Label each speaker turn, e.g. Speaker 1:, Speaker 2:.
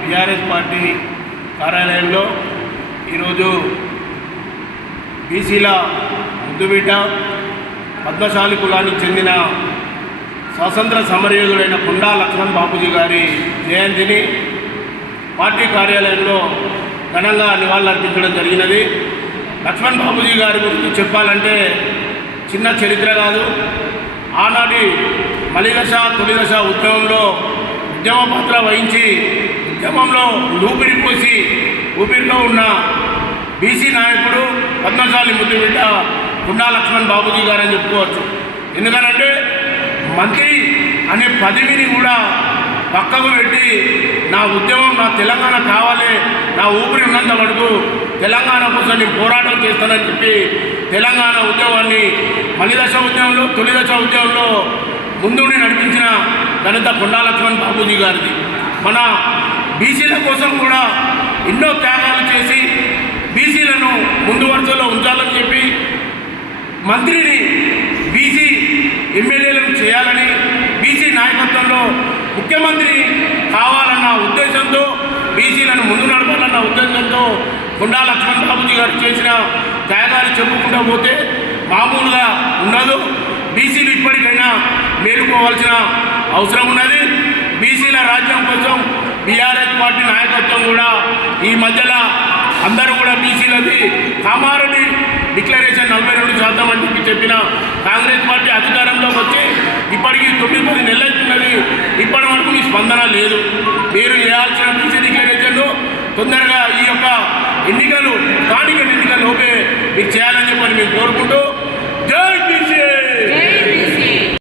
Speaker 1: TRS party కార్యాలయంలో ఈరోజు బీసీల ముద్దుబిడ్డ పద్మశాలి కులానికి చెందిన స్వాతంత్ర సమరయోధుడైన కొండా లక్ష్మణ్ బాపూజీ గారి జయంతిని పార్టీ కార్యాలయంలో ఘనంగా నివాళులర్పించడం జరిగినది. లక్ష్మణ్ బాబుజీ గారి గురించి చెప్పాలంటే చిన్న చరిత్ర కాదు. ఆనాటి మలిదశ తొలిదశ ఉద్యమంలో ఉద్యమ పాత్ర వహించి ఉద్యమంలో ఊపిరి పోసి ఊపిరిలో ఉన్న బీసీ నాయకుడు పద్మశాలి ముద్దుబిడ్డ గుండా లక్ష్మణ్ బాబుజీ గారు అని చెప్పుకోవచ్చు. ఎందుకనంటే మంత్రి అనే పదవిని కూడా పక్కకు పెట్టి నా ఉద్యమం నా తెలంగాణ కావాలి నా ఊపిరి ఉన్నంత వరకు తెలంగాణ కోసం నేను పోరాటం చేస్తానని చెప్పి తెలంగాణ ఉద్యమాన్ని మలిదశ ఉద్యమంలో తొలిదశ ఉద్యమంలో ముందుండి నడిపించిన ఘనత కొండా లక్ష్మణ్ బాబూజీ గారిది. మన బీసీల కోసం కూడా ఎన్నో త్యాగాలు చేసి బీసీలను ముందు వరుసలో ఉంచాలని చెప్పి మంత్రిని బీసీ ఎమ్మెల్యేలను చేయాలని బీసీ నాయకత్వంలో ముఖ్యమంత్రి కావాలన్న ఉద్దేశంతో బీసీలను ముందు నడపాలన్న ఉద్దేశంతో గుండా లక్ష్మణ్ బాబుజీ గారు చేసిన త్యాగాలు చెప్పుకుంటూ పోతే మామూలుగా ఉండదు బీసీలు ఇప్పటికైనా మేలుకోవాల్సిన అవసరం ఉన్నది. బీసీల రాజ్యం కోసం బీఆర్ఎస్ పార్టీ నాయకత్వం కూడా ఈ మధ్యలో అందరూ కూడా బీసీలది. కామారెడ్డి డిక్లరేషన్ నలభై రెండు శాతం అని చెప్పి చెప్పిన కాంగ్రెస్ పార్టీ అధికారంలోకి వచ్చి ఇప్పటికీ తొమ్మిది పది నెలలవుతున్నది ఇప్పటి వరకు మీ స్పందన లేదు. మీరు చేయాల్సిన బీసీ డిక్లరేషన్లు తొందరగా ఈ యొక్క ఎన్నికలు స్థానిక ఎన్నికల్లోపే మీరు చేయాలని చెప్పని మేము కోరుకుంటూ జై బీసీ